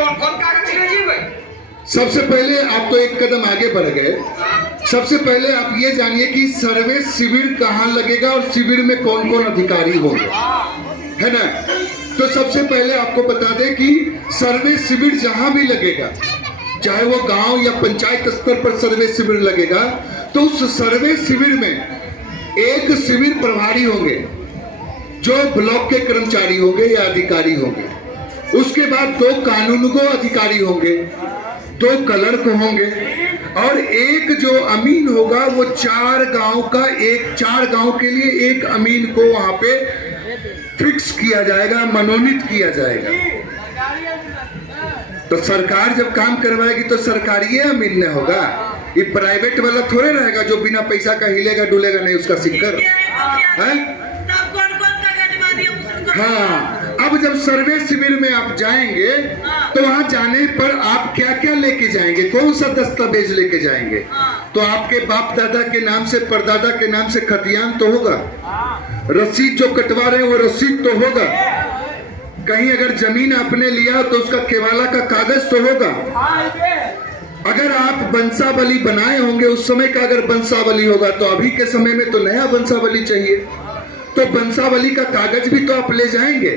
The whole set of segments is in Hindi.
कौन कौन कागज भेजेंगे? सबसे पहले आप तो एक कदम आगे बढ़ गए। सबसे पहले आप ये जानिए कि सर्वे शिविर कहाँ लगेगा और शिविर में कौन कौन अधिकारी होंगे, है ना। तो सबसे पहले आपको बता दें कि सर्वे शिविर जहां भी लगेगा, चाहे वो गांव या पंचायत स्तर पर सर्वे शिविर लगेगा, तो उस सर्वे शिविर में एक शिविर प्रभारी होंगे जो ब्लॉक के कर्मचारी होंगे या अधिकारी होंगे। उसके बाद 2 कानूनगो अधिकारी होंगे, 2 क्लर्क होंगे और एक जो अमीन होगा वो 4 गांव के लिए एक अमीन को वहां पे फिक्स किया जाएगा, मनोनीत किया जाएगा। तो सरकार जब काम करवाएगी तो सरकारी अमीन ने होगा, ये प्राइवेट वाला थोड़े रहेगा जो बिना पैसा का हिलेगा डुलेगा नहीं उसका सिक्कर है। हाँ, अब जब सर्वे शिविर में आप जाएंगे तो वहां जाने पर आप क्या क्या लेके जाएंगे, कौन सा दस्तावेज लेके जाएंगे? तो आपके बाप दादा के नाम से, परदादा के नाम से खतियान तो होगा, रसीद जो कटवा रहे हैं वो रसीद तो होगा, कहीं अगर जमीन आपने लिया तो उसका केवाला का कागज तो होगा। अगर आप वंशावली बनाए होंगे, उस समय का अगर वंशावली होगा तो अभी के समय में तो नया वंशावली चाहिए, तो वंशावली का कागज भी तो आप ले जाएंगे।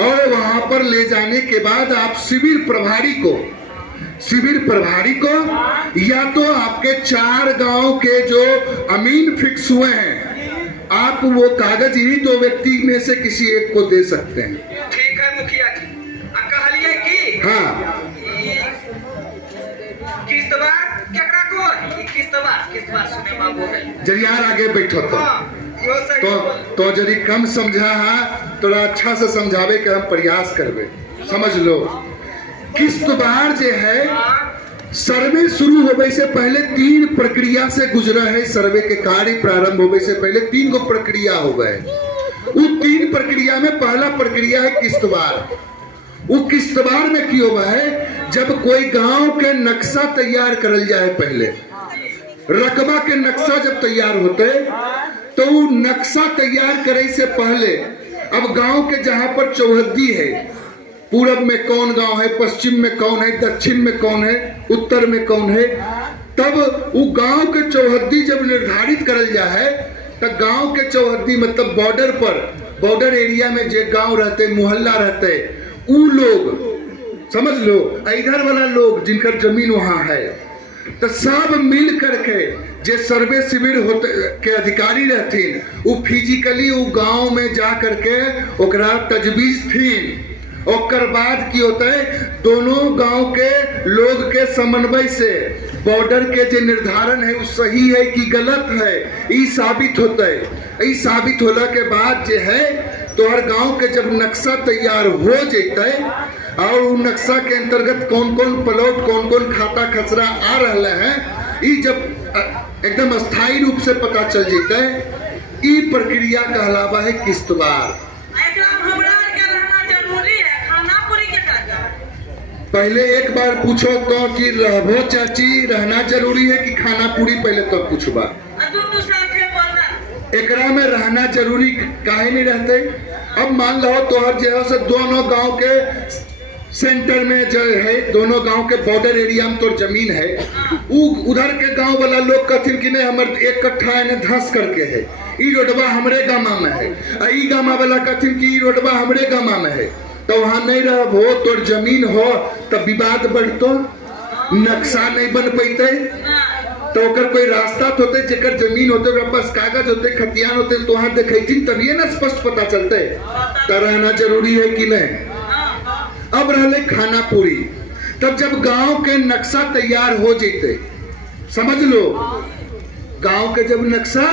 और वहां पर ले जाने के बाद आप शिविर प्रभारी को या तो आपके 4 गांव के जो अमीन फिक्स हुए हैं, आप वो कागज ही 2 व्यक्ति में से किसी एक को दे सकते हैं। ठीक है मुखिया जी, कहलिए कि हाँ, किस्तवार सुने बाबू है जरियार आगे बैठो तो जरी कम समझा है, थोड़ा अच्छा से समझावे के हम प्रयास करबे, समझ लो। किस्तवार जो है सर्वे शुरू होने से पहले 3 प्रक्रिया से गुजरा है। सर्वे के कार्य प्रारंभ होने से पहले 3 गो प्रक्रिया हो गए। वो 3 प्रक्रिया में पहला प्रक्रिया है किस्तवार। वो किस्तवार में क्यों हुआ है? जब कोई गांव के नक्शा तैयार करल जाए, पहले रकबा के नक्शा जब तैयार होते तो वो नक्शा तैयार करे से पहले अब गांव के जहां पर चौहद्दी है, पूरब में कौन गांव है, पश्चिम में कौन है, दक्षिण में कौन है, उत्तर में कौन है, तब वो गांव के चौहद्दी जब निर्धारित करल जाए तो गांव के चौहद्दी मतलब बॉर्डर पर, बॉर्डर एरिया में जो गांव रहते, मोहल्ला रहते, वो लोग समझ लो, इधर वाला लोग जिनका जमीन वहां है, तो सब मिल करके जे सर्वे शिविर होते के अधिकारी रहथिन, वो फिजिकली वो गांव में जा करके ओकरा तजवीज थी। ओकर बाद की होता है, दोनों गांव के लोग के समन्वय से बॉर्डर के जो निर्धारण है वो सही है कि गलत है, ये साबित होता है। ये साबित होला के बाद जो है तो हर गांव के जब नक्शा तैयार हो जाता है और उन नक्शा के अंतर्गत कौन कौन प्लॉट, कौन कौन खाता खसरा आ रहा है, ये जब एकदम स्थायी रूप से पता चल जाता है, ये प्रक्रिया कहलावा है किस्तवार। पहले एक बार पूछो तो कि रहबो चाची रहना जरूरी है कि खाना पूरी, पहले तो पूछबा। एकरा में रहना जरूरी काहे नहीं रहते? अब मान लो तो हर जगह से दोनों गांव के सेंटर में जो है, दोनों गांव के बॉर्डर एरिया में तो जमीन है, उधर के गांव वाला लोग कहथिन कि नहीं हमर 1 कट्ठा ने धस करके है, ई रोडवा हमरे गामा में है, ई गामा वाला कहथिन कि ई रोडवा हमरे गामा में है, तो वहां नहीं रहबो, तोर जमीन हो तब विवाद बढ़तो, नक्शा नहीं बन पैते, तो ओकर कोई रास्ता होते, जेकर जमीन होते ओकरा पास कागज होते, खतियान होते, तो वहां देखैथिन तभी ना स्पष्ट पता चलते तो रहना जरूरी है कि नहीं। अब रहले खाना पूरी, तब जब गांव के नक्शा तैयार हो जाते, समझ लो गांव के जब नक्शा,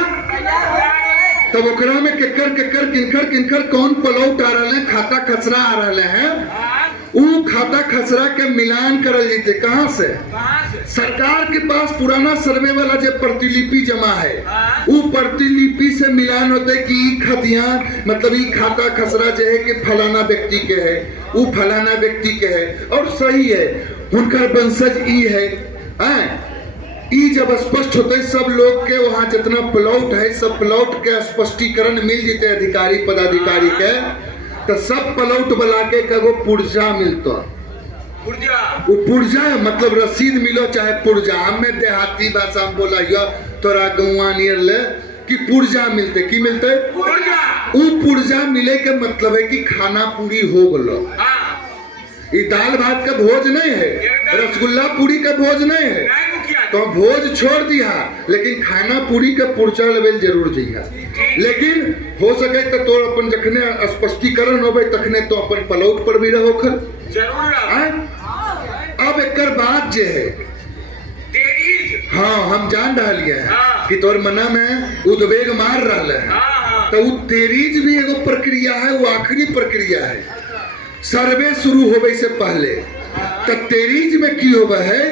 तब ओकरा में केकर केकर किनकर किनकर कौन प्लॉट आ रहे हैं, खाता खसरा आ रहे हैं, वो खाता खसरा के मिलान करल जाते। कहां से? सरकार के पास पुराना सर्वे वाला जो प्रतिलिपि जमा है, वो प्रतिलिपि से मिलान होते कि खतियान मतलब ये खाता खसरा जो है कि फलाना व्यक्ति के है, वो फलाना व्यक्ति के है और सही है, उनकर वंशज ई है। ई जब स्पष्ट होते सब लोग के वहां जितना प्लॉट है, सब प्लॉट के स्पष्टीकरण मिल जाते अधिकारी पदाधिकारी के, तो सब प्लॉट वाला के कगो पुर्जा मिलता, पुर्जा वो पुर्जा मतलब रसीद मिलो चाहे पुर्जा। हमें देहाती भाषा में बोला यो तोरा गौवा नियर ले कि पुर्जा मिलते की मिलते पुर्जा। वो पुर्जा मिले के मतलब है कि खाना पूरी हो गलो। हाँ ये दाल भात का भोज नहीं है, रसगुल्ला पूरी का भोज नहीं है। नहीं मुखिया तो भोज छोड़ दिया लेकिन खाना पूरी के पुर्चा लेवल जरूर जइहा। लेकिन हो सके तो तोर अपन जखने स्पष्टीकरण होबे तखने तो अपन पलौट पर भी रहो खर जरूर अब एकर बात जे है तेरीज। हाँ हम जान रहा है हाँ। कि तोर मना में उद्वेग मार रहा है। हाँ तो वो तेरीज भी एगो प्रक्रिया है, वो आखिरी प्रक्रिया है। सर्वे शुरू होवे से पहले तो तेरीज में की होवे है,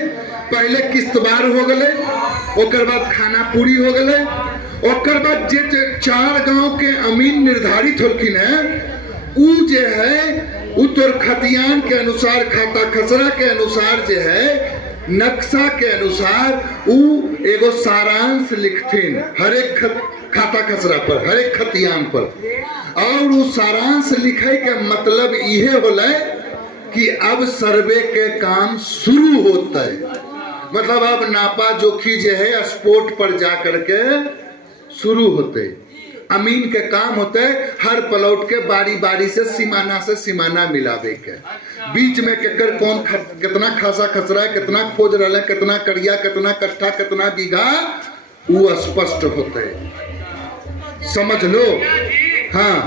पहले किस्तबार हो गए, ओकर बाद खाना पूरी हो गए, ओकर बाद जे 4 गांव के अमीन निर्धारित होलखिन है उ जे है उ तोर खतियान के अनुसार खाता खसरा के अनुसार जे है नक्शा के अनुसार उ एगो सारांश लिखथिन हर एक खाता खसरा पर, हर एक खतियान पर। और वो सारांश लिखे के मतलब इहे होले कि अब सर्वे के काम शुरू होता है। मतलब अब नापा जोखी जो है स्पॉट पर जा करके शुरू होते। अमीन के काम होते हर प्लॉट के बारी बारी से सीमाना मिलावे के, बीच में केकर कौन कितना खासा खसरा है, कितना खोज रहा है, कितना करिया, कितना कट्ठा, कितना बीघा, वो स्पष्ट होते। समझ लो। हाँ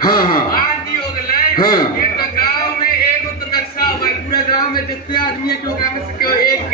हाँ हाँ हाँ गाँव में एगो तो नक्शा पूरा गाँव में जितने आदमी है एक